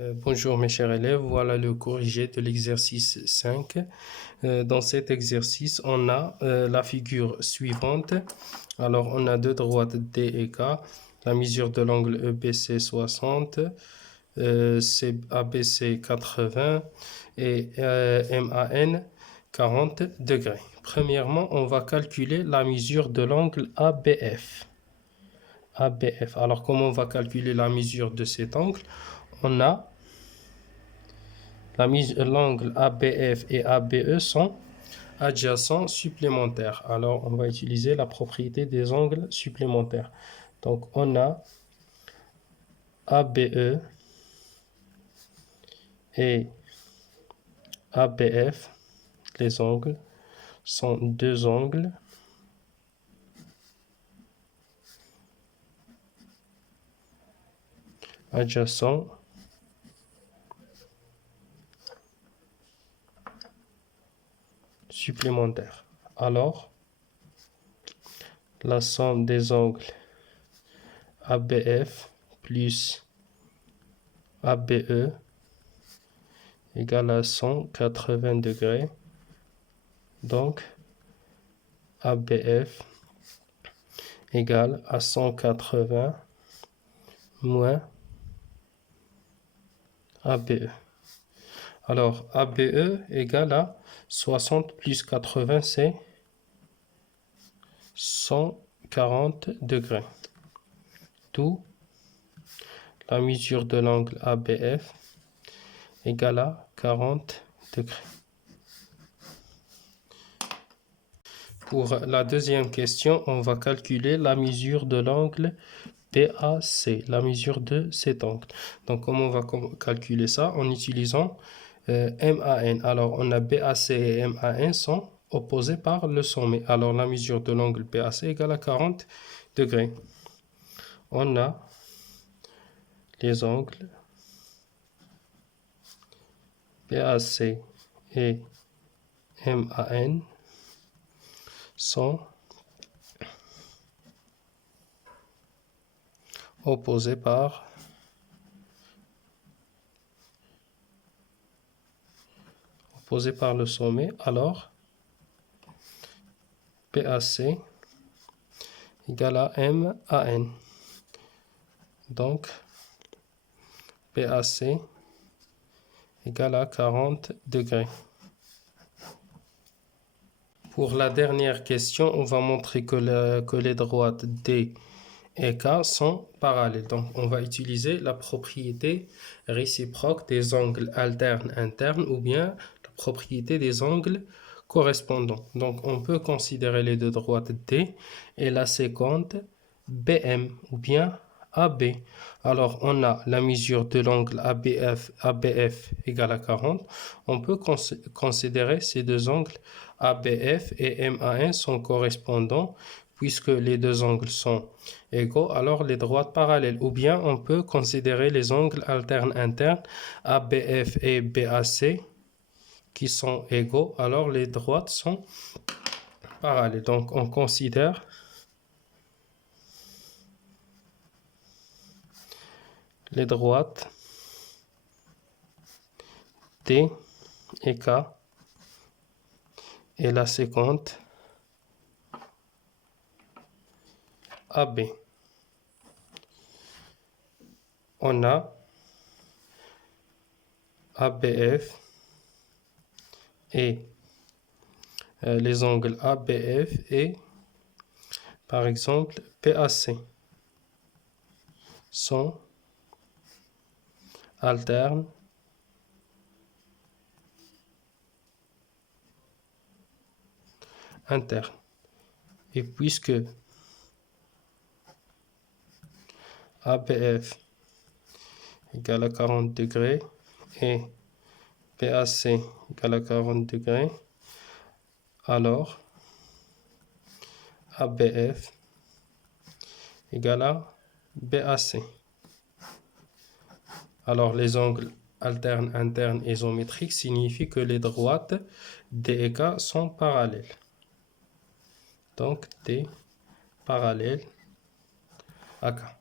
Bonjour mes chers élèves, voilà le corrigé de l'exercice 5. Dans cet exercice, on a la figure suivante. Alors, on a deux droites D et K, la mesure de l'angle EBC 60, ABC 80 et MAN 40 degrés. Premièrement, on va calculer la mesure de l'angle ABF. ABF. Alors, comment on va calculer la mesure de cet angle? On a l'angle ABF et ABE sont adjacents supplémentaires. Alors, on va utiliser la propriété des angles supplémentaires. Donc, on a ABE et ABF. Les angles sont deux angles adjacents supplémentaires. Alors, la somme des angles ABF plus ABE égale à 180 degrés. Donc, ABF égale à 180 moins ABE. Alors, ABE égale à 60 plus 80, c'est 140 degrés. D'où la mesure de l'angle ABF égale à 40 degrés. Pour la deuxième question, on va calculer la mesure de l'angle BAC, la mesure de cet angle. Donc, comment on va calculer ça? En utilisant MAN. Alors, on a BAC et MAN sont opposés par le sommet. Alors, la mesure de l'angle BAC égale à 40 degrés. On a les angles BAC et MAN sont opposés par le sommet. Alors, BAC égale à MAN. Donc, BAC égale à 40 degrés. Pour la dernière question, on va montrer que les droites D et K sont parallèles. Donc, on va utiliser la propriété réciproque des angles alternes internes ou bien la propriété des angles correspondants. Donc, on peut considérer les deux droites D et la séquente BM ou bien AB. Alors, on a la mesure de l'angle ABF égale à 40. On peut considérer ces deux angles ABF et MAN sont correspondants. Puisque les deux angles sont égaux, alors les droites parallèles. Ou bien on peut considérer les angles alternes internes ABF et BAC qui sont égaux, alors les droites sont parallèles. Donc on considère les droites D et K et la séquente AB. On a ABF et les angles ABF et par exemple PAC sont alternes internes. Et puisque ABF égale à 40 degrés et PAC égale à 40 degrés, alors ABF égale à BAC. Alors les angles alternes internes isométriques signifient que les droites D et K sont parallèles. Donc D parallèle à K.